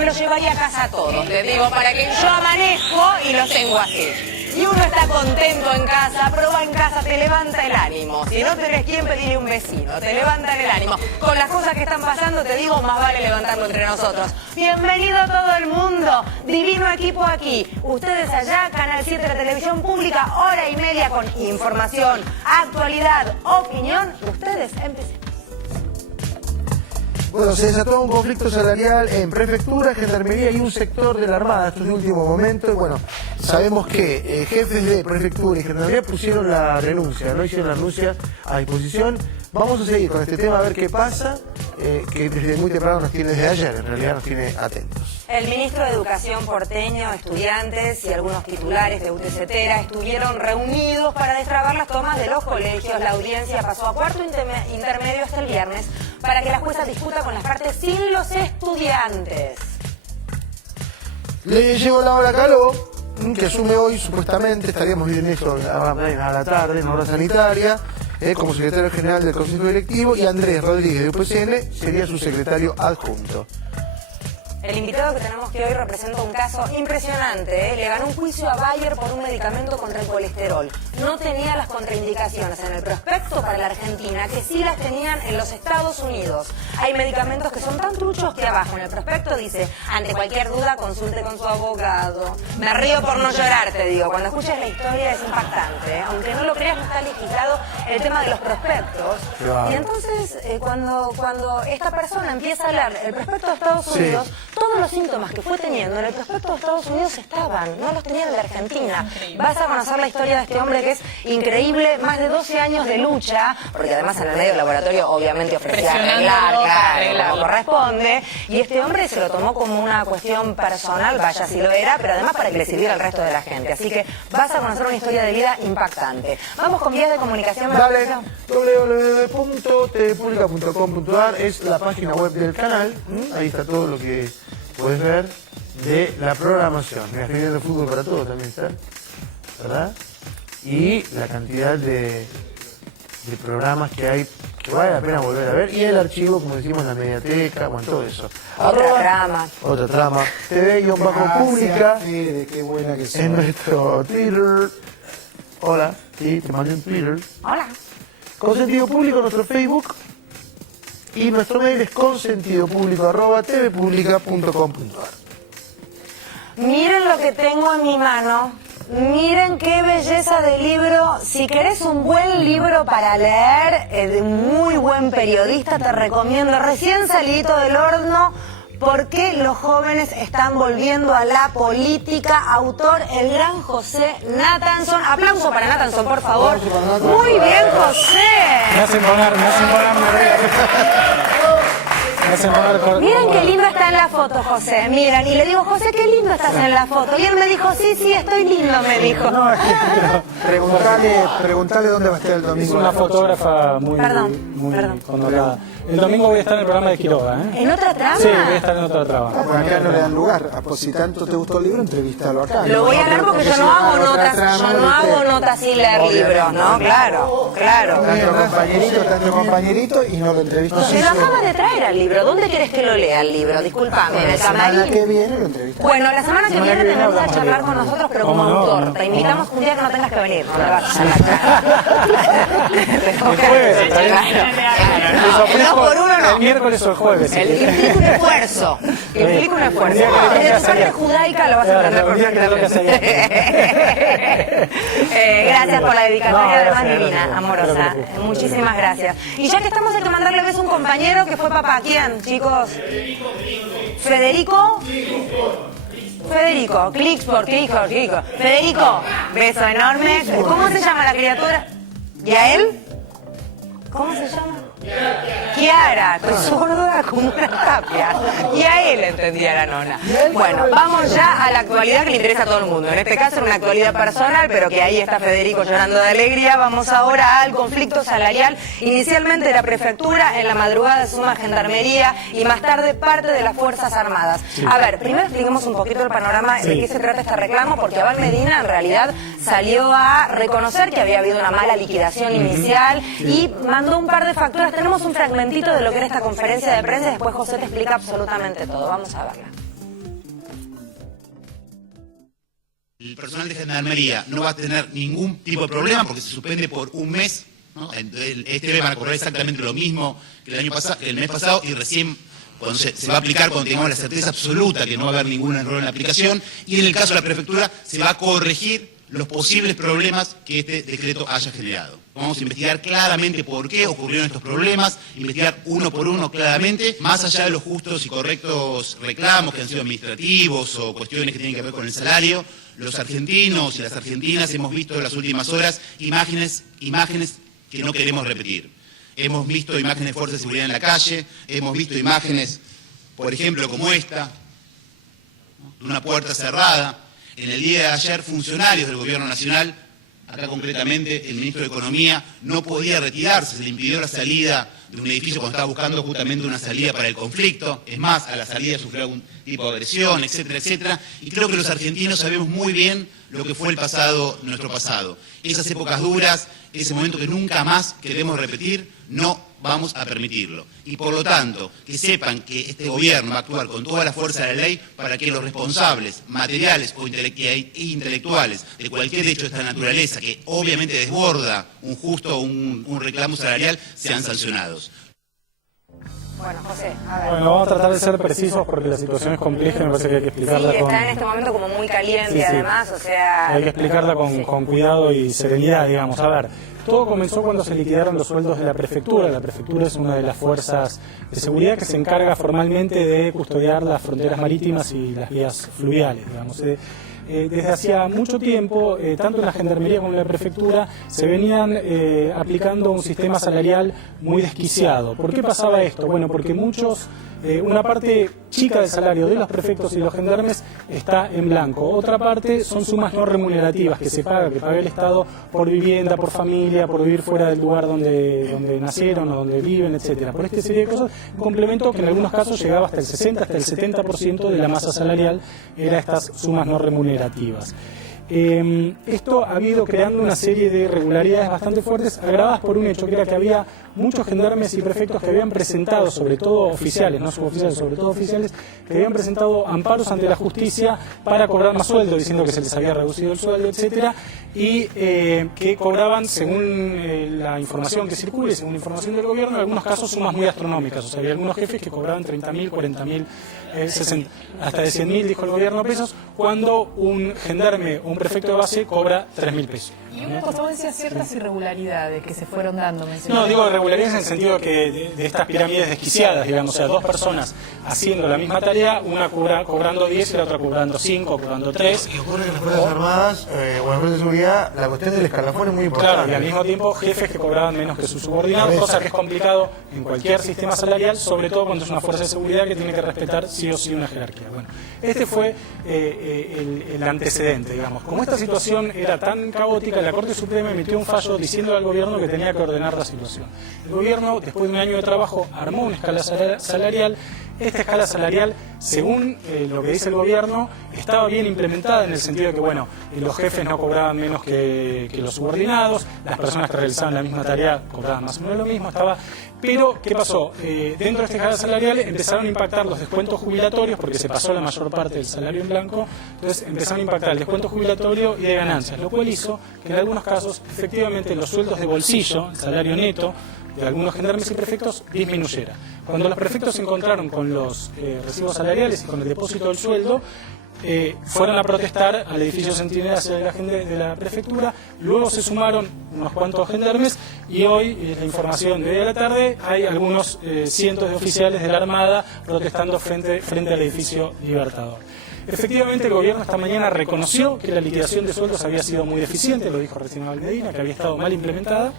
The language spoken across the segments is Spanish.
me los llevaría a casa a todos, te digo, para que yo amanezco y los tengo así. Y uno está contento en casa, pero va en casa, te levanta el ánimo. Si no tenés quien, pedirle un vecino, te levantan el ánimo. Con las cosas que están pasando, te digo, más vale levantarlo entre nosotros. Bienvenido a todo el mundo, divino equipo aquí. Ustedes allá, Canal 7 de la televisión pública, hora y media con información, actualidad, opinión. Ustedes empiecen. Bueno, se desató un conflicto salarial en prefectura, gendarmería y un sector de la Armada estos últimos momentos. Bueno, sabemos que jefes de prefectura y gendarmería pusieron la renuncia, no hicieron la renuncia a disposición. Vamos a seguir con este tema a ver qué pasa, que desde muy temprano nos tiene, desde ayer en realidad nos tiene atentos. El ministro de Educación porteño, estudiantes y algunos titulares de UTCTera estuvieron reunidos para destrabar las tomas de los colegios. La audiencia pasó a cuarto intermedio hasta el viernes para que la jueza discuta con las partes sin los estudiantes. Le llegó la hora Caló, que asume hoy, supuestamente, estaríamos viendo esto a la tarde, en hora sanitaria, como secretario general del Consejo Directivo, y Andrés Rodríguez de UPCN sería su secretario adjunto. El invitado que tenemos que hoy representa un caso impresionante. Le ganó un juicio a Bayer por un medicamento contra el colesterol. No tenía las contraindicaciones en el prospecto para la Argentina, que sí las tenían en los Estados Unidos. Hay medicamentos que son tan truchos que abajo en el prospecto dice, ante cualquier duda consulte con su abogado. Me río por no llorar, te digo. Cuando escuchas la historia es impactante. Aunque no lo creas, no está legislado el tema de los prospectos. Claro. Y entonces, cuando esta persona empieza a leer el prospecto de Estados Unidos, sí, todos los síntomas que fue teniendo en el prospecto de Estados Unidos estaban, no los tenía en la Argentina. Vas a conocer la historia de este hombre que es increíble, más de 12 años de lucha, porque además en el medio del laboratorio obviamente ofrecía arreglar, claro, como corresponde, y este hombre se lo tomó como una cuestión personal, vaya si lo era, pero además para que le sirviera al resto de la gente. Así que vas a conocer una historia de vida impactante. Vamos con vías de comunicación. Dale, www.tvpublica.com.ar es la página web del canal, ahí está todo lo que puedes ver de la programación. Mira, genial de fútbol para todo también está, ¿verdad? Y la cantidad de programas que hay que vale la pena volver a ver. Y el archivo, como decimos, la mediateca, bueno, todo eso. Otra trama. TV-Pública. Qué buena que son. En nuestro Twitter. Hola, sí, te mando un Twitter. Hola. Consentido Público, nuestro Facebook. Y nuestro mail es consentidopublico@tvpublica.com.ar. Miren lo que tengo en mi mano. Miren qué belleza de libro. Si querés un buen libro para leer, de muy buen periodista, te recomiendo, recién salidito del horno, ¿Por qué los jóvenes están volviendo a la política? Autor, el gran José Nathanson. Aplauso para Nathanson, por favor. Muy bien, José. Me hacen poner. Miren qué lindo está en la foto, José. Miren, y le digo, José, qué lindo estás en la foto. Y él me dijo, sí, estoy lindo, me dijo. No, es que preguntale dónde va a estar el domingo. Es una fotógrafa muy conocida. El domingo voy a estar en el programa de Quiroga, ¿eh? ¿En otra trama? Sí, voy a estar en otra trama. Por acá no le dan lugar. Pues si tanto te gustó el libro, entrevístalo acá. Lo voy a hablar porque yo no hago notas sin leer libros, ¿no? Claro. Tanto compañerito y no lo entrevisto. Se lo acaban de traer al libro. ¿Dónde querés que lo lea el libro? Disculpame, en el camarín. La semana que viene lo entrevistamos. Bueno, la semana que viene te venís a charlar con nosotros, pero como autor. Te invitamos un día que no tengas que venir. No le vas a echar la cara. Por uno no. El miércoles o el jueves. Implica un esfuerzo. Desde tu parte judaica lo vas a entender perfectamente. Gracias por la dedicatoria, además divina, amorosa. Muchísimas gracias. Y ya que estamos, hay que mandarle beso a un compañero que fue papá. ¿Quién, chicos? Federico. Clicksport. Federico, beso enorme. ¿Cómo se llama la criatura? ¿Y a él? ¿Cómo se llama? Kiara, estoy sorda como una tapia. Y a él entendía la nona. Bueno, vamos ya a la actualidad que le interesa a todo el mundo. En este caso era una actualidad personal, pero que ahí está Federico llorando de alegría. Vamos ahora al conflicto salarial. Inicialmente de la prefectura, en la madrugada suma Gendarmería y más tarde parte de las Fuerzas Armadas. A ver, primero expliquemos un poquito el panorama de qué se trata este reclamo, porque Abel Medina en realidad salió a reconocer que había habido una mala liquidación inicial y mandó un par de facturas. Tenemos un fragmentito de lo que era esta conferencia de prensa y después José te explica absolutamente todo. Vamos a verla. El personal de Gendarmería no va a tener ningún tipo de problema porque se suspende por un mes, ¿no? Este mes van a correr exactamente lo mismo que el mes pasado y recién cuando se va a aplicar cuando tengamos la certeza absoluta que no va a haber ningún error en la aplicación, y en el caso de la prefectura se va a corregir los posibles problemas que este decreto haya generado. Vamos a investigar claramente por qué ocurrieron estos problemas, investigar uno por uno claramente, más allá de los justos y correctos reclamos que han sido administrativos o cuestiones que tienen que ver con el salario. Los argentinos y las argentinas hemos visto en las últimas horas imágenes que no queremos repetir. Hemos visto imágenes de fuerzas de seguridad en la calle, hemos visto imágenes, por ejemplo, como esta, de una puerta cerrada. En el día de ayer, funcionarios del Gobierno Nacional, acá concretamente el ministro de Economía, no podía retirarse, se le impidió la salida de un edificio cuando estaba buscando justamente una salida para el conflicto. Es más, a la salida sufrió algún tipo de agresión, etcétera, etcétera. Y creo que los argentinos sabemos muy bien lo que fue el pasado, nuestro pasado. Esas épocas duras, ese momento que nunca más queremos repetir, no vamos a permitirlo. Y por lo tanto, que sepan que este gobierno va a actuar con toda la fuerza de la ley para que los responsables materiales o intelectuales de cualquier hecho de esta naturaleza, que obviamente desborda un justo o un reclamo salarial, sean sancionados. Bueno, José, a ver. Bueno, vamos a tratar de ser precisos porque la situación es compleja y me parece que hay que explicarla Sí, con... está en este momento como muy caliente Sí. además, o sea... Hay que explicarla con cuidado y serenidad, digamos. A ver, todo comenzó cuando se liquidaron los sueldos de la prefectura. La prefectura es una de las fuerzas de seguridad que se encarga formalmente de custodiar las fronteras marítimas y las vías fluviales, digamos. Desde hacía mucho tiempo, tanto en la Gendarmería como en la Prefectura, se venían aplicando un sistema salarial muy desquiciado. ¿Por qué pasaba esto? Bueno, porque una parte chica del salario de los prefectos y los gendarmes está en blanco. Otra parte son sumas no remunerativas que paga el Estado por vivienda, por familia, por vivir fuera del lugar donde nacieron o donde viven, etcétera. Por esta serie de cosas, un complemento que en algunos casos llegaba hasta el 60, hasta el 70% de la masa salarial era estas sumas no remunerativas. Esto ha ido creando una serie de irregularidades bastante fuertes, agravadas por un hecho, que era que había muchos gendarmes y prefectos que habían presentado, sobre todo oficiales, no suboficiales, sobre todo oficiales, que habían presentado amparos ante la justicia para cobrar más sueldo, diciendo que se les había reducido el sueldo, etcétera, y que cobraban, según la información que circule, según la información del gobierno, en algunos casos sumas muy astronómicas. O sea, había algunos jefes que cobraban 30.000, 40.000, 60, hasta de 100.000, dijo el gobierno, pesos, cuando un gendarme o un prefecto de base cobra 3.000 pesos. Y una cosa, vos decías ciertas irregularidades que se fueron dando. No, digo irregularidades en el sentido que de estas pirámides desquiciadas, digamos, o sea, dos personas haciendo la misma tarea, una cobrando 10 y la otra cobrando 5, cobrando 3. Y ocurre que en las Fuerzas Armadas o en las Fuerzas de Seguridad la cuestión del escalafón es muy importante. Claro, y al mismo tiempo jefes que cobraban menos que sus subordinados, cosa que es complicado en cualquier sistema salarial, sobre todo cuando es una fuerza de seguridad que tiene que respetar sí o sí una jerarquía. Bueno, este fue el antecedente, digamos. Como esta situación era tan caótica, la Corte Suprema emitió un fallo diciendo al gobierno que tenía que ordenar la situación. El gobierno, después de un año de trabajo, armó una escala salarial. Esta escala salarial, según lo que dice el gobierno, estaba bien implementada en el sentido de que, bueno, los jefes no cobraban menos que los subordinados, las personas que realizaban la misma tarea cobraban más o menos lo mismo, pero, ¿qué pasó? Dentro de esta escala salarial empezaron a impactar los descuentos jubilatorios, porque se pasó la mayor parte del salario en blanco, entonces empezaron a impactar el descuento jubilatorio y de ganancias, lo cual hizo que en algunos casos, efectivamente, los sueldos de bolsillo, el salario neto, de algunos gendarmes y prefectos disminuyera. Cuando los prefectos se encontraron con los recibos salariales y con el depósito del sueldo, fueron a protestar al edificio Centinela de la prefectura, luego se sumaron unos cuantos gendarmes y hoy, la información de hoy a la tarde, hay algunos cientos de oficiales de la Armada protestando frente al edificio Libertador. Efectivamente, el gobierno esta mañana reconoció que la liquidación de sueldos había sido muy deficiente, lo dijo recién Abel Medina, que había estado mal implementada.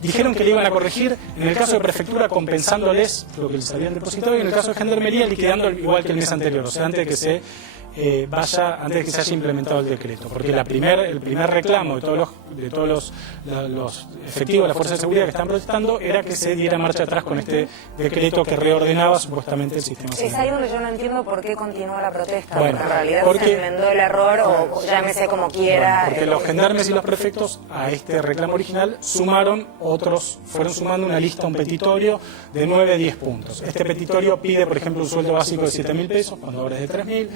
Dijeron que le iban a corregir, en el caso de prefectura compensándoles lo que les habían depositado y en el caso de gendarmería liquidando igual que el mes anterior, o sea, antes de que se haya implementado el decreto, porque el primer reclamo de todos los efectivos de la Fuerza de Seguridad que están protestando era que se diera marcha atrás con este decreto que reordenaba supuestamente el sistema sanitario. Es ahí donde yo no entiendo por qué continúa la protesta, bueno, porque en realidad se enmendó el error o llámese como quiera. Bueno, porque los gendarmes y los prefectos a este reclamo original fueron sumando una lista, un petitorio de 9 a 10 puntos. Este petitorio pide, por ejemplo, un sueldo básico de 7.000 pesos, cuando ahora es de 3.000,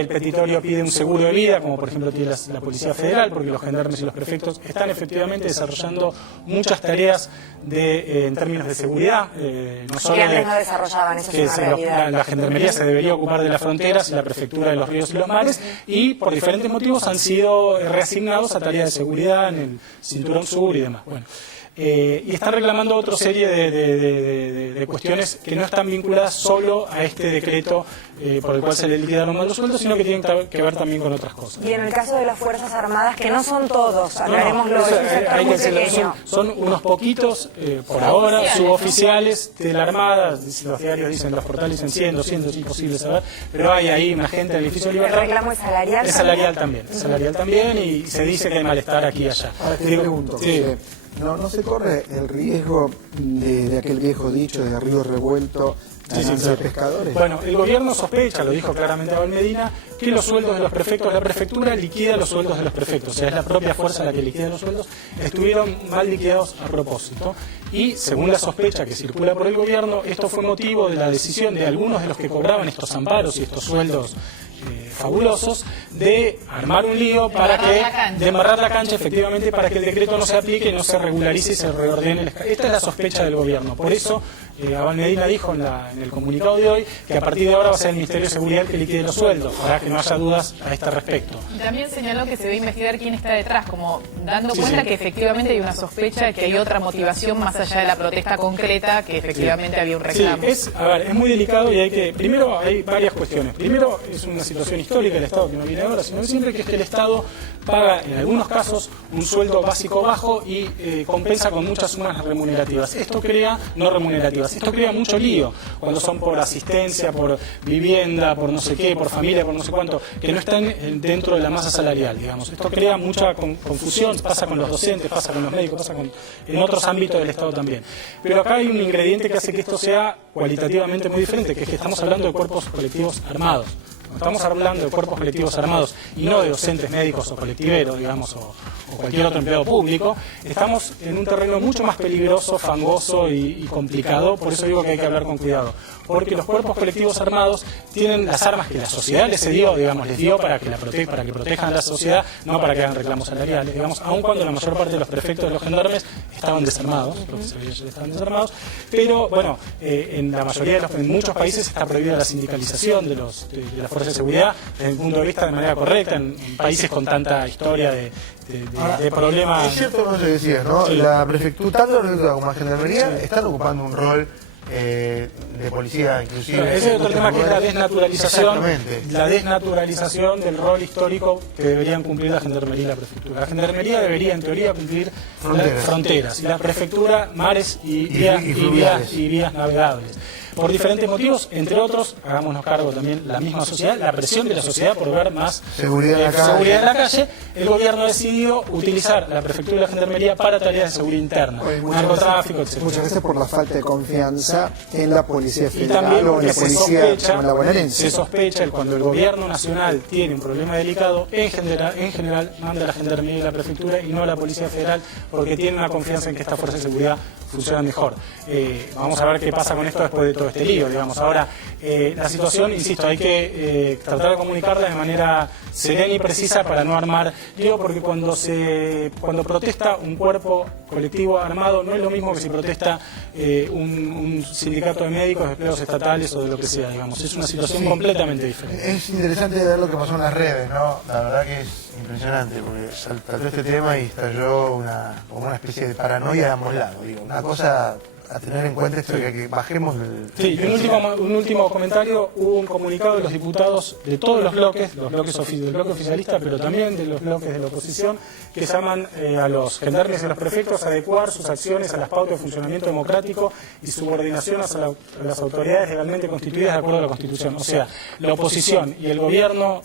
el petitorio pide un seguro de vida, como por ejemplo tiene la Policía Federal, porque los gendarmes y los prefectos están efectivamente desarrollando muchas tareas en términos de seguridad, no solo que antes no desarrollaban, eso es una realidad. La gendarmería se debería ocupar de las fronteras y la prefectura de los ríos y los mares, y por diferentes motivos han sido reasignados a tareas de seguridad en el cinturón sur y demás. Bueno, y están reclamando otra serie de cuestiones que no están vinculadas solo a este decreto por el cual se le liquidaron mal los sueldos, sino que tienen que ver también con otras cosas. Y en el caso de las Fuerzas Armadas, que no son todos, hablaremoslo, es un sector muy pequeño. Son unos poquitos, por ahora, suboficiales de la Armada, los diarios dicen, los portales dicen 100, 200, es imposible saber, pero hay ahí una gente del edificio Libertad. ¿El reclamo es salarial? Es salarial también, y se dice que hay malestar aquí y allá. Ahora te pregunto, José, ¿no se corre el riesgo de aquel viejo dicho de río revuelto de pescadores? Bueno, el gobierno sospecha, lo dijo claramente Abel Medina, que los sueldos de los prefectos, la prefectura liquida los sueldos de los prefectos, o sea, es la propia fuerza la que liquida los sueldos, estuvieron mal liquidados a propósito. Y según la sospecha que circula por el gobierno, esto fue motivo de la decisión de algunos de los que cobraban estos amparos y estos sueldos fabulosos, de armar un lío de embarrar la cancha, efectivamente, para que el decreto no se aplique, no se regularice y se reordene. Esta es la sospecha del gobierno. Por eso, Abel Medina dijo en el comunicado de hoy que a partir de ahora va a ser el Ministerio de Seguridad el que liquide los sueldos, para que no haya dudas a este respecto. También señaló que se debe investigar quién está detrás, como dando cuenta que efectivamente hay una sospecha, que hay otra motivación más allá de la protesta concreta, que efectivamente había un reclamo. Sí, es muy delicado y primero hay varias cuestiones. Primero, es una situación histórica del Estado que no viene ahora, sino siempre, que es que el Estado paga en algunos casos un sueldo básico bajo y compensa con muchas sumas remunerativas. Esto crea mucho lío cuando son por asistencia, por vivienda, por no sé qué, por familia, por no sé cuánto, que no están dentro de la masa salarial, digamos. Esto crea mucha confusión, pasa con los docentes, pasa con los médicos, pasa en otros ámbitos del Estado también. Pero acá hay un ingrediente que hace que esto sea cualitativamente muy diferente, que es que estamos hablando de cuerpos colectivos armados. Estamos hablando de cuerpos colectivos armados y no de docentes, médicos o colectiveros, digamos, o cualquier otro empleado público. Estamos en un terreno mucho más peligroso, fangoso y complicado. Por eso digo que hay que hablar con cuidado. Porque los cuerpos colectivos armados tienen las armas que la sociedad les dio, digamos, les dio para que protejan a la sociedad, no para que hagan reclamos salariales, digamos, aun cuando la mayor parte de los prefectos de los gendarmes estaban desarmados, pero bueno, en la mayoría en muchos países está prohibida la sindicalización de las fuerzas de seguridad desde el punto de vista de manera correcta, en países con tanta historia de problemas. Es cierto lo que decías, ¿no? Sí. La prefectura, tanto la prefectura como la gendarmería, están ocupando un rol de policía, inclusive. Ese es otro tema, que es la desnaturalización del rol histórico que deberían cumplir la gendarmería y la prefectura. La gendarmería debería, en teoría, cumplir fronteras, y la prefectura mares y vías navegables. Por diferentes motivos, entre otros, hagámonos cargo también la misma sociedad, la presión de la sociedad por ver más seguridad en la calle, el gobierno ha decidido utilizar la prefectura y la gendarmería para tareas de seguridad interna, narcotráfico, etc. Muchas veces por la falta de confianza en la policía federal, y también o en la policía bonaerense. Se sospecha que cuando el gobierno nacional tiene un problema delicado, en general manda a la gendarmería y la prefectura y no a la policía federal, porque tiene una confianza en que estas fuerzas de seguridad funcionan mejor. Vamos a ver qué pasa con esto después de todo este lío, digamos. Ahora, la situación, insisto, hay que tratar de comunicarla de manera serena y precisa para no armar lío, porque cuando protesta un cuerpo colectivo armado no es lo mismo que si protesta un sindicato de médicos, de empleados estatales o de lo que sea, digamos. Es una situación completamente diferente. Es interesante ver lo que pasó en las redes, ¿no? La verdad que es impresionante, porque saltó este tema y estalló como una especie de paranoia de ambos lados, digo, una cosa a tener en cuenta esto de que bajemos el... Sí, y un último comentario. Hubo un comunicado de los diputados de todos los bloques del bloque oficialista, pero también de los bloques de la oposición, que llaman a los gendarmes y a los prefectos a adecuar sus acciones a las pautas de funcionamiento democrático y subordinación a las autoridades legalmente constituidas de acuerdo a la Constitución. O sea, la oposición y el gobierno,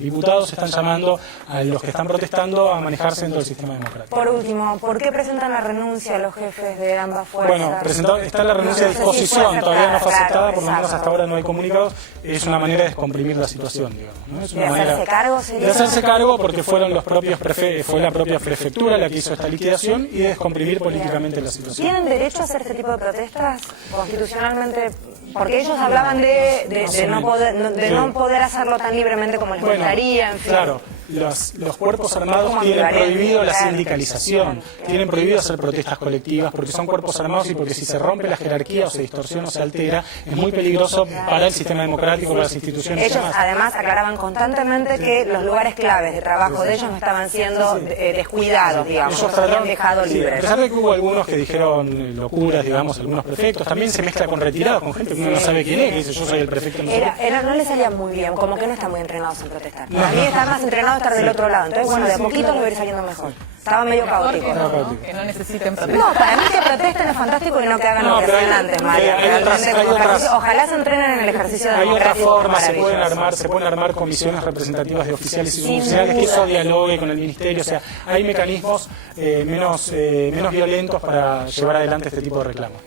diputados, están llamando a los que están protestando a manejarse dentro del sistema democrático. Por último, ¿por qué presentan la renuncia a los jefes de ambas fuerzas Bueno, está la renuncia de disposición, todavía no fue aceptada, por lo menos hasta ahora no hay comunicados. Es una manera de descomprimir la situación, digamos, ¿no? Es una manera hacerse cargo, sería. De hacerse cargo porque fueron los propios fue la propia prefectura la que hizo esta liquidación y de descomprimir políticamente la situación. ¿Tienen derecho a hacer este tipo de protestas constitucionalmente? Porque ellos hablaban de no poder hacerlo tan libremente como les gustaría, en fin. Claro. Los cuerpos armados tienen prohibido la sindicalización, tienen prohibido hacer protestas colectivas porque son cuerpos armados y porque si se rompe la jerarquía o se distorsiona o se altera, es muy peligroso para el sistema democrático, para las instituciones. Ellos además aclaraban constantemente que los lugares claves de trabajo de ellos no estaban siendo descuidados, digamos, no se habían dejado libres. A pesar de que hubo algunos que dijeron locuras, digamos, algunos prefectos, también se mezcla con retirados, con gente que uno no sabe quién es, que dice yo soy el prefecto. No les salía muy bien, como que no están muy entrenados en protestar. Para mí están más entrenados estar del otro lado. Entonces, bueno, de a poquito les va a ir saliendo mejor. Estaba medio caótico. Que no necesiten protestar. No, para mí que protesten es fantástico y no que hagan lo que hacían antes, María. Ojalá se entrenen en el ejercicio de democracia. Hay otras formas, se pueden armar comisiones representativas de oficiales y suboficiales, que eso dialogue con el ministerio. O sea, hay mecanismos menos violentos para llevar adelante este tipo de reclamos.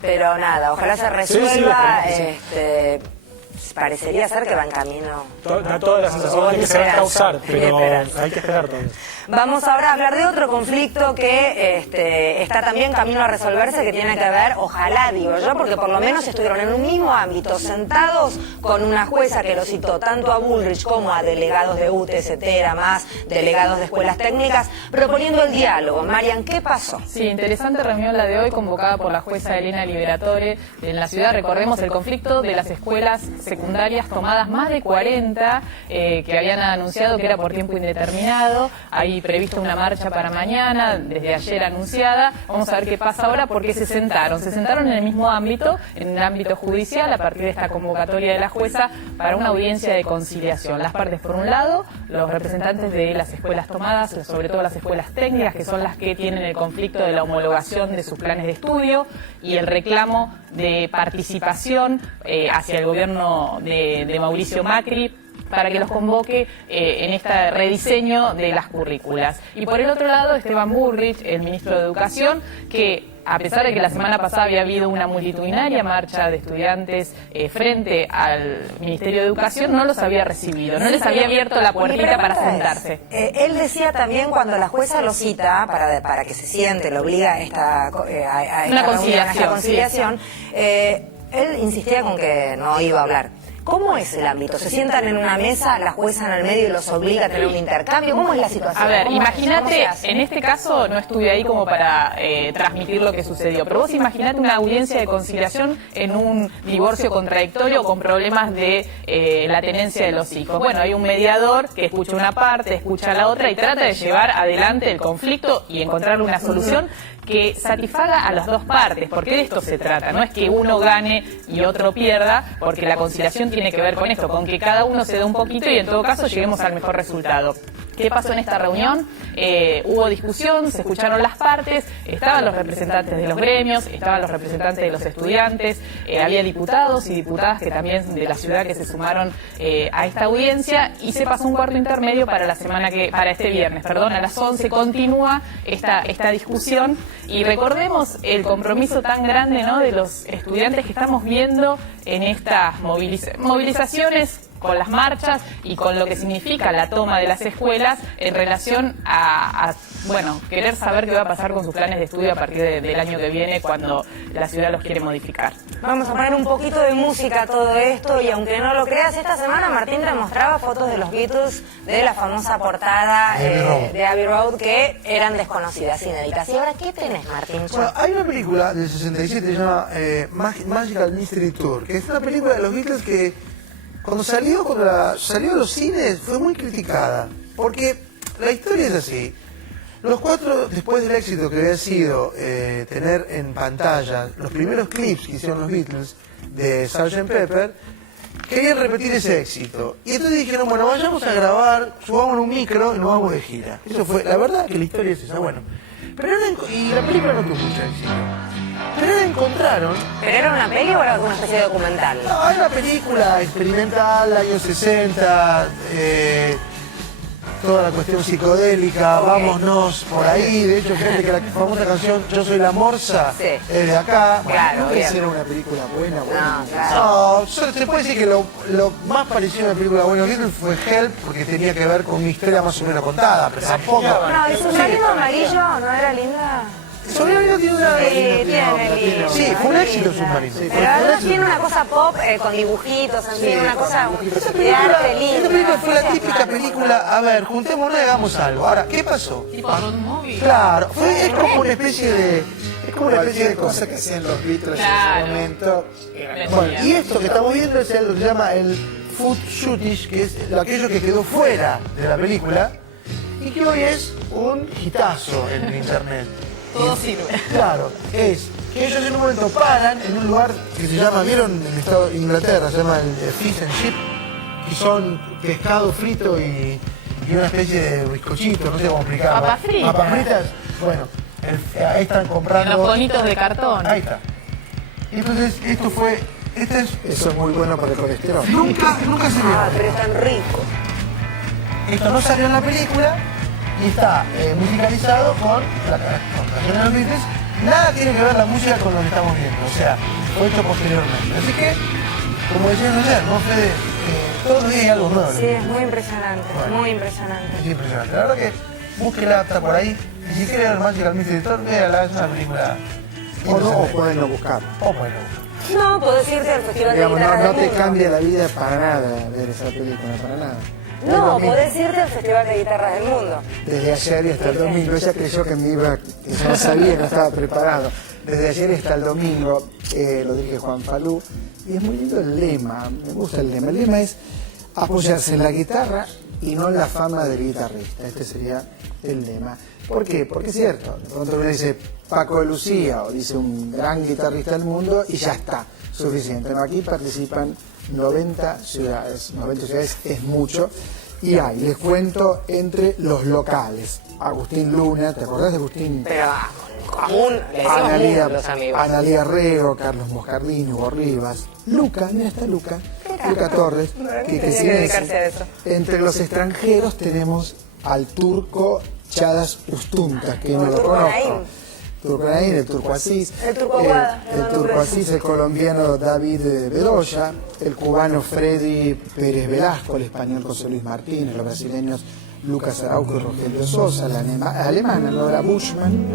Pero nada, ojalá se resuelva. Parecería ser que va en camino. Da toda la sensación de que se va a causar, pero hay que esperar todavía. Vamos ahora a hablar de otro conflicto que está también camino a resolverse, que tiene que ver, ojalá digo yo, porque por lo menos estuvieron en un mismo ámbito, sentados con una jueza que lo citó tanto a Bullrich como a delegados de UTE, etcétera, más delegados de escuelas técnicas, proponiendo el diálogo. Marian, ¿qué pasó? Sí, interesante reunión la de hoy, convocada por la jueza Elena Liberatore en la ciudad. Recordemos el conflicto de las escuelas secundarias tomadas, más de 40, que habían anunciado que era por tiempo indeterminado. Hay previsto una marcha para mañana, desde ayer anunciada. Vamos a ver qué pasa ahora, porque se sentaron en el mismo ámbito, en el ámbito judicial, a partir de esta convocatoria de la jueza para una audiencia de conciliación. Las partes, por un lado, los representantes de las escuelas tomadas, sobre todo las escuelas técnicas, que son las que tienen el conflicto de la homologación de sus planes de estudio y el reclamo de participación hacia el gobierno de Mauricio Macri, para que los convoque en este rediseño de las currículas. Y por el otro lado, Esteban Bullrich, el ministro de Educación, que a pesar de que la semana pasada había habido una multitudinaria marcha de estudiantes frente al Ministerio de Educación, no los había recibido, no les había abierto la puertita para sentarse. Él decía también, cuando la jueza lo cita para que se siente, lo obliga a esta conciliación, él insistía con que no iba a hablar. ¿Cómo es el ámbito? ¿Se sientan en una mesa, la jueza en el medio y los obliga a tener un intercambio? ¿Cómo es la situación? A ver, imagínate, en este caso no estuve ahí como para transmitir lo que sucedió, pero vos imaginate una audiencia de conciliación en un divorcio contradictorio con problemas de la tenencia de los hijos. Bueno, hay un mediador que escucha una parte, escucha la otra y trata de llevar adelante el conflicto y encontrar una solución que satisfaga a las dos partes, porque de esto se trata, no es que uno gane y otro pierda, porque la conciliación tiene que ver con esto, con que cada uno se dé un poquito y en todo caso lleguemos al mejor resultado. ¿Qué pasó en esta reunión? Hubo discusión, se escucharon las partes, estaban los representantes de los gremios, estaban los representantes de los estudiantes, había diputados y diputadas que también de la ciudad que se sumaron a esta audiencia, y se pasó un cuarto intermedio para este viernes, a las 11 continúa esta discusión. Y recordemos el compromiso tan grande, ¿no?, de los estudiantes que estamos viendo en estas movilizaciones, con las marchas y con lo que significa la toma de las escuelas en relación a querer saber qué va a pasar con sus planes de estudio a partir del año que viene, cuando la ciudad los quiere modificar. Vamos a poner un poquito de música a todo esto, y aunque no lo creas, esta semana Martín te mostraba fotos de los Beatles, de la famosa portada de Abbey Road, que eran desconocidas, inéditas. ¿Y ahora qué tenés, Martín? Bueno, hay una película del 67 que se llama Magical Mystery Tour, que es una película de los Beatles que cuando salió a los cines fue muy criticada, porque la historia es así. Los cuatro, después del éxito que había sido tener en pantalla los primeros clips que hicieron los Beatles de Sgt. Pepper, querían repetir ese éxito. Y entonces dijeron, bueno, vayamos a grabar, subamos en un micro y nos vamos de gira. Eso fue, la verdad que la historia es esa, bueno. Y la película no tuvo mucho éxito. Pero la encontraron. ¿Pero era una peli o era alguna especie de documental? No, era una película experimental, años 60. toda la cuestión psicodélica, vámonos por ahí. De hecho, fíjate que la famosa canción Yo soy la morsa Sí. es de acá. Claro, ¿Nunca bien. hicieron una película buena? No, claro. No, se puede decir que lo más parecido a una película Buenos Beatles fue Help, porque tenía que ver con una historia más o menos contada, pero tampoco. No, el submarino amarillo no era linda. Submarino tiene una... Sí, tiene lindo. Sí, fue un éxito Submarino. Pero además tiene una cosa pop con dibujitos, en fin, una cosa de arte linda. Esta película fue la típica película, a ver, juntémonos y hagamos algo. Ahora, ¿qué pasó? Tipo road movie. Claro, es como una especie de... Es como una especie de cosa que hacían los Beatles Claro. en ese momento. Bueno, y esto que estamos viendo es lo que se llama el food footage, que es aquello que quedó fuera de la película y que hoy es un hitazo en internet. Todo sirve. Claro, es que ellos en un momento paran en un lugar que se llama, ¿vieron? En el estado de Inglaterra, se llama el Fish and Chip, y son pescado frito y una especie de bizcochito, no sé cómo explicarlo. Papas fritas. Papas fritas, bueno, ahí están comprando... En los conitos de cartón. Ahí está. Entonces, esto fue... Eso es muy bueno para el colesterol. Nunca se vio. Ah, pero es tan rico. Esto no salió en la película y está musicalizado con la canción de los Beatles. Nada tiene que ver la música con lo que estamos viendo, o sea, fue hecho posteriormente. Así que, como decían ayer, ¿no, Fede? Todos los días hay algo nuevo. Sí, es muy impresionante, Bueno. muy impresionante. Es impresionante. La verdad que búsquela, está por ahí. Y si quiere ver Magical Mystery Tour, véala, es una película... O no, o impresionante. pueden no buscar. O bueno. No, podés irte al Festival de Digamos, Guitarra no del te Mundo. cambia la vida para nada ver esa película, para nada. Es No, lo mismo. podés irte al Festival de Guitarra del Mundo. Desde ayer y hasta el domingo, ella creyó que me iba, que yo no sabía, no estaba preparado. Desde ayer hasta el domingo, lo dirige Juan Falú, y es muy lindo el lema, me gusta el lema. El lema es apoyarse en la guitarra y no en la fama del guitarrista. Este sería el lema. ¿Por qué? Porque es cierto, de pronto uno dice Paco de Lucía o dice un gran guitarrista del mundo y ya está, suficiente. No, aquí participan 90 ciudades, 90 ciudades es mucho. Y hay, les cuento, entre los locales, Agustín Luna, ¿te acordás de Agustín? Pero común, le decimos mucho a los amigos. Analía Rego, Carlos Moscardini, Hugo Rivas, Luca, mira está Luca Torres, Tenía que sí dedicarse a eso. entre los extranjeros tenemos al turco Chadas Ustuntas, que no el lo turco conozco. Naim. Turco Naim, el turco Asís, El turco Aguada, el no, turco no, Asís, el colombiano David Bedoya, el cubano Freddy Pérez Velasco, el español José Luis Martínez, los brasileños Lucas Araujo y Rogelio Sosa, la alemana Nora Bushman,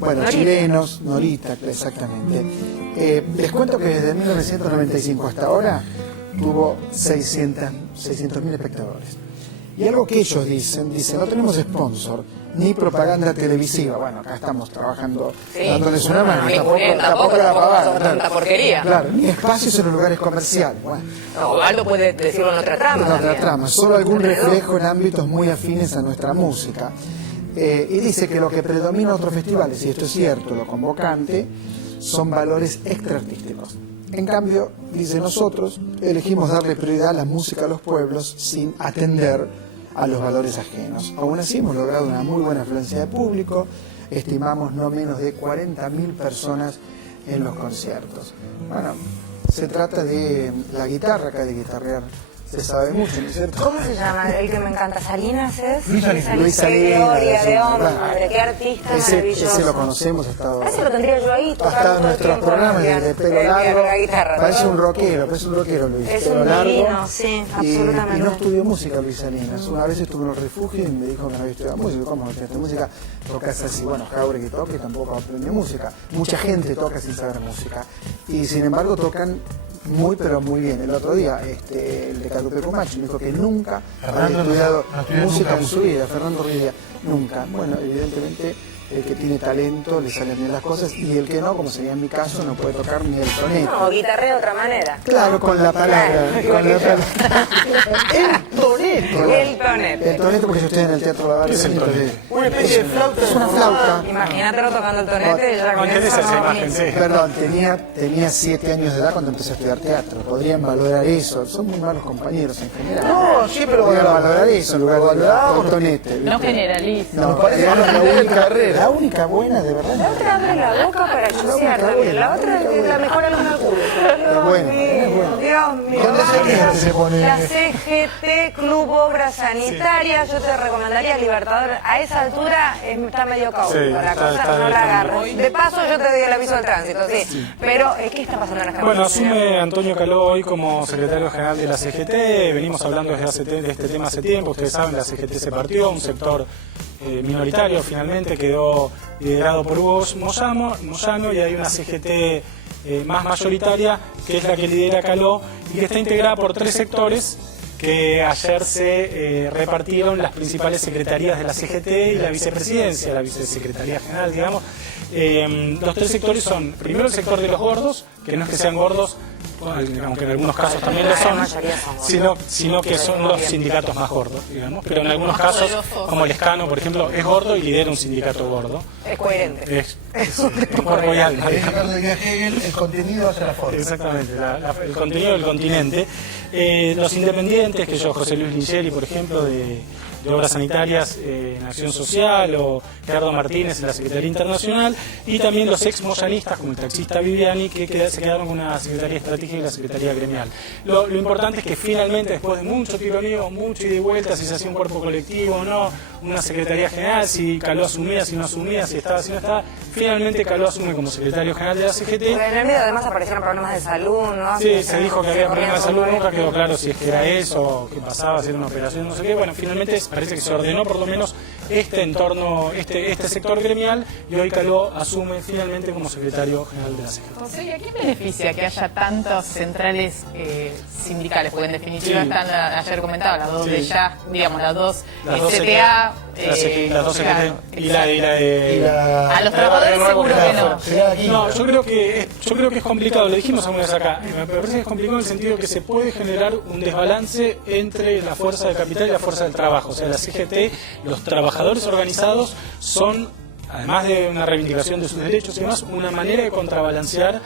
bueno, Norita. chilenos, Norita, exactamente. Les cuento que desde 1995 hasta ahora tuvo 600.000 espectadores. Y algo que ellos dicen, no tenemos sponsor, ni propaganda televisiva. Bueno, acá estamos trabajando, Sí. dándoles una mano. Muy bien, tampoco la somos pavada, tanta porquería. Claro, ni espacios en los lugares comerciales. Bueno, No, Aldo puede decirlo en otra trama. en otra también. trama, solo algún reflejo en ámbitos muy afines a nuestra música. Y dice que lo que predomina en otros festivales, y esto es cierto, lo convocante, son valores extraartísticos. En cambio, dice, nosotros elegimos darle prioridad a la música a los pueblos sin atender a los valores ajenos. Aún así hemos logrado una muy buena afluencia de público, estimamos no menos de 40.000 personas en los conciertos. Bueno, se trata de la guitarra, acá de guitarrear se sabe mucho, ¿no es cierto? ¿Cómo se llama? El que me encanta. ¿Salinas es? Luis Salinas. Luis Qué Salinas, gloria de hombre, claro. qué artista Ese maravilloso. lo conocemos, ha estado... Ese lo tendría yo ahí, Ha tocando estado en todo el nuestros tiempo, programas bien, de pelo bien, largo, la guitarra, parece ¿no? un rockero Luis, Es pelo un largo. divino, sí, absolutamente. Y no estudió música Luis Salinas, una vez estuvo en el refugio y me dijo que no había estudiado música. ¿Cómo no estudiaste música? Tocas así, bueno, Jaure que toque tampoco aprendió música. Mucha gente toca sin saber música y sin embargo tocan muy pero muy bien. El otro día el de Calupe Comacho me dijo que nunca había Fernando estudiado no estudió música nunca en su vida, Fernando Rivia, nunca. Bueno, evidentemente el que tiene talento le salen bien las cosas y el que no, como sería en mi caso, no puede tocar ni el tonete. No, guitarrea de otra manera. Claro, con la palabra. Claro, Con la igual que palabra. El tonete. El tonete. El tonete porque yo estoy en el Teatro Bavaria. ¿Qué es el tonete? Una especie de flauta. Es una flauta. Imagínatelo tocando el tonete y ya con Tenés eso. esa imagen, sí. Perdón, tenía 7 años de edad cuando empecé a estudiar teatro. Podrían valorar eso. Son muy malos compañeros en general. No, siempre lo Podrían valoramos. valorar eso en lugar del tonete. ¿viste? No generaliza. No, parece digamos, que no la tiene única carrera. La única buena, de verdad. La otra abre la boca para chusear también. La otra es la mejor alumna del curso. Es buena, es buena. Dios mío. ¿Dónde se caliente se pone. La CGT, Club Obras Sanitarias, yo te recomendaría Libertador. A esa altura está medio caótica Sí, la está cosa, no la bien. agarres. De paso yo te doy el aviso del tránsito, sí. Pero, ¿qué está pasando en las Bueno, calles? asume Antonio Caló hoy como secretario general de la CGT. Venimos hablando de este tema hace tiempo. Ustedes saben, la CGT se partió, un sector minoritario finalmente quedó liderado por Hugo Moyano, y hay una CGT más mayoritaria, que es la que lidera Caló, y que está integrada por 3 sectores que ayer se repartieron las principales secretarías de la CGT y la vicepresidencia, la vicesecretaría general, digamos. Los 3 sectores son, primero, el sector de los gordos, que no es que sean gordos, aunque en algunos casos también lo son, sino que son los sindicatos más gordos, digamos. Pero en algunos casos, como el Escano, por ejemplo, es gordo y lidera un sindicato gordo. Es coherente. Es cuerpo y alma, digamos. Ricardo Hegel, el contenido hace la forma. Exactamente, el contenido del continente. Los independientes, que yo, José Luis Lingeri, por ejemplo, de Obras Sanitarias en Acción Social, o Gerardo Martínez en la Secretaría Internacional, y también los ex moyanistas, como el taxista Viviani, que se quedaron con una Secretaría Estratégica y la Secretaría Gremial. Lo importante es que finalmente, después de mucho tironeo, mucho ida y vuelta, si se hacía un cuerpo colectivo o no, una Secretaría General, si Caló asumía, si no asumía, si estaba, si no estaba, finalmente Caló asume como Secretario General de la CGT. En el medio además aparecieron problemas de salud, ¿no? Sí, se dijo que había problemas de salud, nunca quedó claro si es que era eso, o qué pasaba, si era una operación, no sé qué. Bueno, finalmente parece que se ordenó por lo menos este entorno, este sector gremial, y hoy Caló asume finalmente como Secretario General de la CGT. José, ¿y a quién beneficia que haya tantas centrales sindicales? Porque en definitiva Sí. están, ayer comentaba, las dos Sí. de ya, digamos, las dos Las dos CTA. las dos claro, CGT y la de A los trabajadores seguro que no. No, yo creo que es complicado, lo dijimos alguna vez acá, me parece que es complicado en el sentido que se puede generar un desbalance entre la fuerza del capital y la fuerza del trabajo. O sea, la CGT, los trabajadores organizados son, además de una reivindicación de sus derechos y demás, una manera de contrabalancear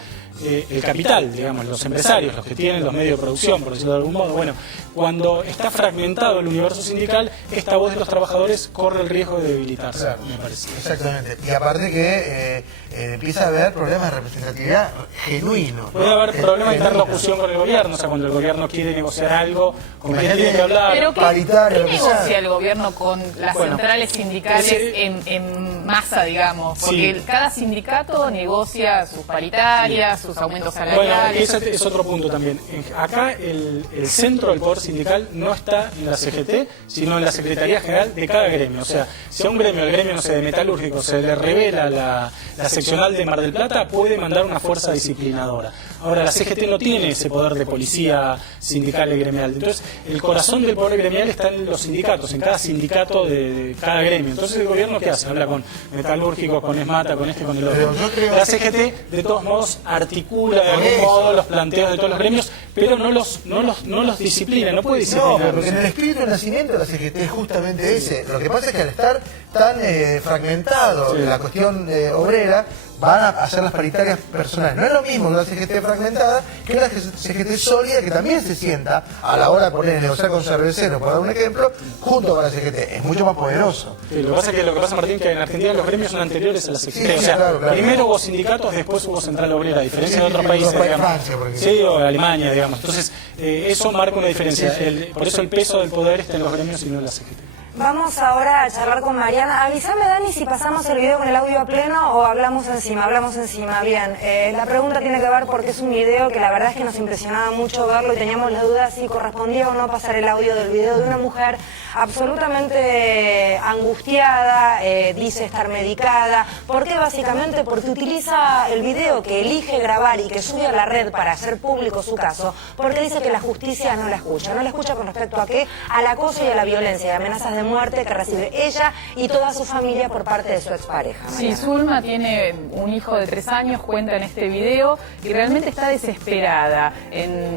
el capital, digamos, los empresarios, los que tienen los medios de producción, por decirlo de algún modo. Bueno, cuando está fragmentado el universo sindical, esta voz de los trabajadores corre el riesgo de debilitarse, Claro, me parece. exactamente. Y aparte que empieza a haber problemas de representatividad genuinos. Puede haber problemas de interlocución con el gobierno, o sea, cuando el gobierno quiere negociar algo, con quien tiene que hablar. Pero ¿qué paritaria, lo que sea. negocia el gobierno con las Bueno, centrales sindicales en masa, digamos? Porque Sí. cada sindicato negocia sus paritarias, sus aumentos Bueno, salariales. ese es otro punto también. Acá el centro del poder sindical no está en la CGT, sino en la Secretaría General de cada gremio. O sea, si a un gremio, el gremio, no sé, de metalúrgico, se le revela la seccional de Mar del Plata, puede mandar una fuerza disciplinadora. Ahora, la CGT no tiene ese poder de policía sindical y gremial. Entonces, el corazón del poder gremial está en los sindicatos, en cada sindicato de cada gremio. Entonces, ¿el gobierno qué hace? Habla con metalúrgicos, con ESMATA, con este, con el otro. Pero yo creo La CGT, de todos modos, articula de algún modo los planteos de todos los gremios, pero no los disciplina, no puede No, disciplinar. porque en el espíritu del nacimiento de la CGT es justamente ese. Lo que pasa es que al estar tan fragmentado en la cuestión obrera, van a hacer las paritarias personales. No es lo mismo una CGT fragmentada que una CGT sólida que también se sienta a la hora de poner negociar con Cervecero, por dar un ejemplo, junto con la CGT. Es mucho más poderoso. Sí, lo que pasa, Martín, que en Argentina los gremios son anteriores a la CGT. Sí, o sea, claro. primero hubo sindicatos, después hubo central obrera, a diferencia de otros países, digamos. Francia, por ejemplo. Sí, o Alemania, digamos. Entonces, eso marca una diferencia. Por eso el peso del poder está en los gremios y no en la CGT. Vamos ahora a charlar con Mariana. Avísame, Dani, si pasamos el video con el audio a pleno o hablamos encima. Hablamos encima, bien. La pregunta tiene que ver porque es un video que la verdad es que nos impresionaba mucho verlo y teníamos la duda si correspondía o no pasar el audio del video de una mujer absolutamente angustiada, dice estar medicada. ¿Por qué? Básicamente porque utiliza el video que elige grabar y que sube a la red para hacer público su caso, porque dice que la justicia no la escucha. No la escucha con respecto a qué? Al acoso y a la violencia y amenazas de muerte que recibe ella y toda su familia por parte de su expareja. Sí, Zulma tiene un hijo de 3 años, cuenta en este video, y realmente está desesperada.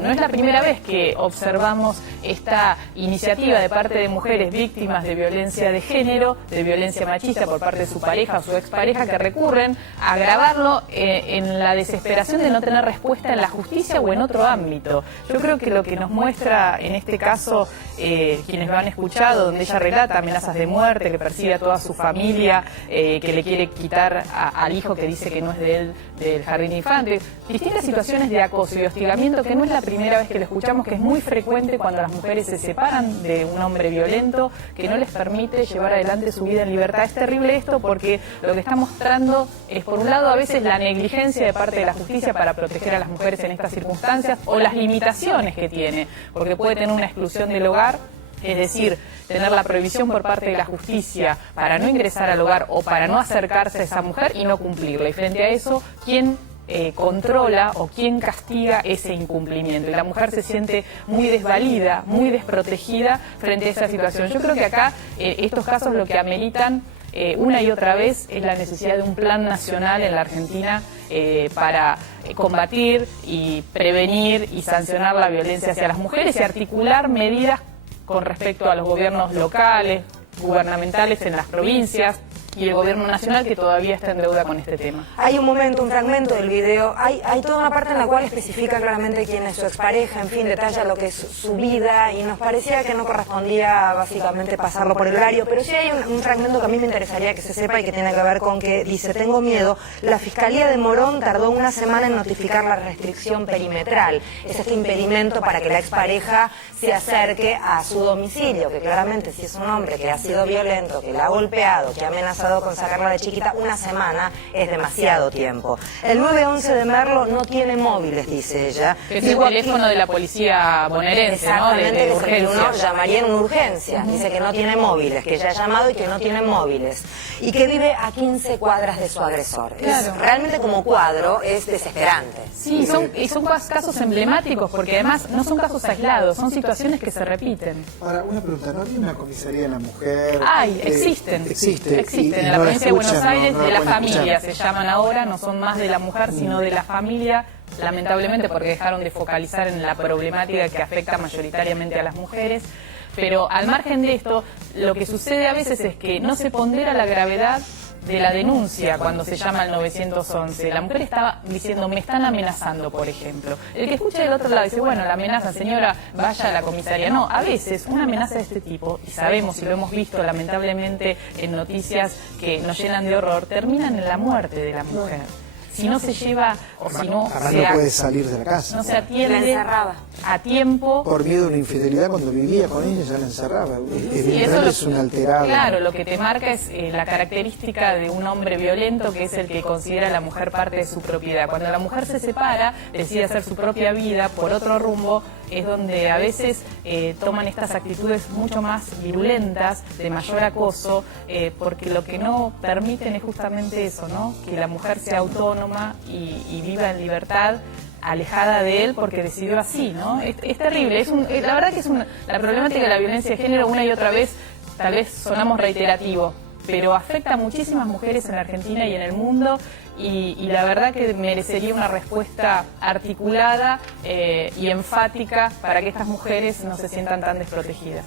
No es la primera vez que observamos esta iniciativa de parte de mujeres víctimas de violencia de género, de violencia machista por parte de su pareja o su expareja, que recurren a grabarlo en la desesperación de no tener respuesta en la justicia o en otro ámbito. Yo creo que lo que nos muestra en este caso, quienes lo han escuchado, donde ella relata maltrata, amenazas de muerte, que persigue a toda su familia, que le quiere quitar al hijo que dice que no es de él, del jardín de infantes. Distintas situaciones de acoso y de hostigamiento que no es la primera vez que lo escuchamos, que es muy frecuente cuando las mujeres se separan de un hombre violento que no les permite llevar adelante su vida en libertad. Es terrible esto porque lo que está mostrando es, por un lado, a veces la negligencia de parte de la justicia para proteger a las mujeres en estas circunstancias, o las limitaciones que tiene, porque puede tener una exclusión del hogar, es decir, tener la prohibición por parte de la justicia para no ingresar al hogar o para no acercarse a esa mujer y no cumplirla. Y frente a eso, ¿quién controla o quién castiga ese incumplimiento? Y la mujer se siente muy desvalida, muy desprotegida frente a esa situación. Yo creo que acá estos casos lo que ameritan una y otra vez es la necesidad de un plan nacional en la Argentina para combatir y prevenir y sancionar la violencia hacia las mujeres y articular medidas con respecto a los gobiernos locales, gubernamentales en las provincias y el gobierno nacional, que todavía está en deuda con este tema. Hay un momento, un fragmento del video, hay toda una parte en la cual especifica claramente quién es su expareja, en fin, detalla lo que es su vida, y nos parecía que no correspondía básicamente pasarlo por el horario, pero sí hay un fragmento que a mí me interesaría que se sepa y que tiene que ver con que dice: tengo miedo, la Fiscalía de Morón tardó una semana en notificar la restricción perimetral. Es este impedimento para que la expareja se acerque a su domicilio, que claramente si es un hombre que ha sido violento, que la ha golpeado, que ha amenazado con sacarla de chiquita, una semana es demasiado tiempo. El 911 de Merlo no tiene móviles, dice ella. Es el teléfono de la policía bonaerense, ¿no? De urgencia. Uno llamaría en una urgencia. Dice que no tiene móviles, que ya ha llamado y que no tiene móviles. Y que vive a 15 cuadras de su agresor. Claro. Realmente como cuadro es desesperante. Sí, son casos emblemáticos, porque además no son casos aislados, son situaciones que se repiten. Ahora, una pregunta, ¿no había una comisaría de la mujer? Existen. Existe. En la provincia de Buenos Aires, de la familia se llaman ahora, no son más de la mujer, sino de la familia, lamentablemente porque dejaron de focalizar en la problemática que afecta mayoritariamente a las mujeres. Pero al margen de esto, lo que sucede a veces es que no se pondera la gravedad de la denuncia cuando se llama al 911. La mujer estaba diciendo: me están amenazando, por ejemplo. El que escucha del otro lado dice: bueno, la amenaza, señora, vaya a la comisaría. No, a veces una amenaza de este tipo, y sabemos y lo hemos visto lamentablemente en noticias que nos llenan de horror, terminan en la muerte de la mujer. Si no se lleva o si no se no puede salir de la casa. No se atiende a tiempo. Por miedo a una infidelidad, cuando vivía con ella ya la encerraba. Sí, eso es un alterado. Claro, lo que te marca es la característica de un hombre violento, que es el que considera a la mujer parte de su propiedad. Cuando la mujer se separa, decide hacer su propia vida por otro rumbo, es donde a veces toman estas actitudes mucho más virulentas, de mayor acoso, porque lo que no permiten es justamente eso, ¿no? Que la mujer sea autónoma y viva en libertad, alejada de él porque decidió así, ¿no? Es terrible. La verdad que la problemática de la violencia de género, una y otra vez, tal vez sonamos reiterativos, pero afecta a muchísimas mujeres en la Argentina y en el mundo, y la verdad que merecería una respuesta articulada y enfática para que estas mujeres no se sientan tan desprotegidas.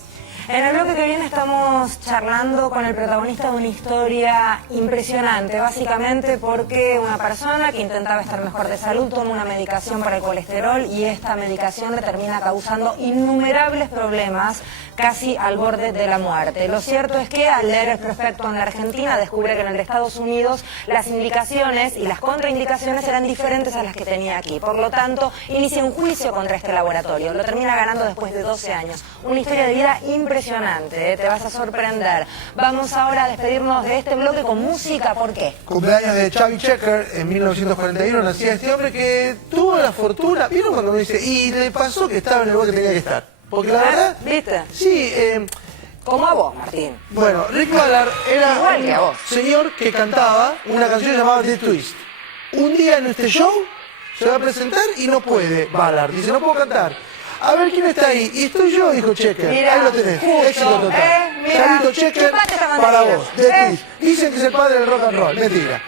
En el bloque que viene estamos charlando con el protagonista de una historia impresionante, básicamente porque una persona que intentaba estar mejor de salud toma una medicación para el colesterol y esta medicación le termina causando innumerables problemas, casi al borde de la muerte. Lo cierto es que al leer el prospecto en la Argentina descubre que en el de Estados Unidos las indicaciones y las contraindicaciones eran diferentes a las que tenía aquí. Por lo tanto, inicia un juicio contra este laboratorio. Lo termina ganando después de 12 años. Una historia de vida impresionante, te vas a sorprender. Vamos ahora a despedirnos de este bloque con música. ¿Por qué? Cumpleaños de Chubby Checker en 1941, nacía este hombre que tuvo la fortuna, ¿vieron cuando me dice? Y le pasó que estaba en el lugar que tenía que estar. Porque la verdad... ¿Viste? Sí, como a vos, Martín. Bueno, Rick Ballard era igual que a vos. un señor que cantaba una canción llamada The Twist. Un día en este show se va a presentar y no puede Ballard. Dice: no puedo cantar. A ver quién está ahí. Y estoy yo, dijo Checker. Mirá, ahí lo tenés. justo, Éxito total. mirá. Chavito Checker Chupate esta para bandera. vos. The Twist. Dicen que es el padre del rock and roll. Mentira.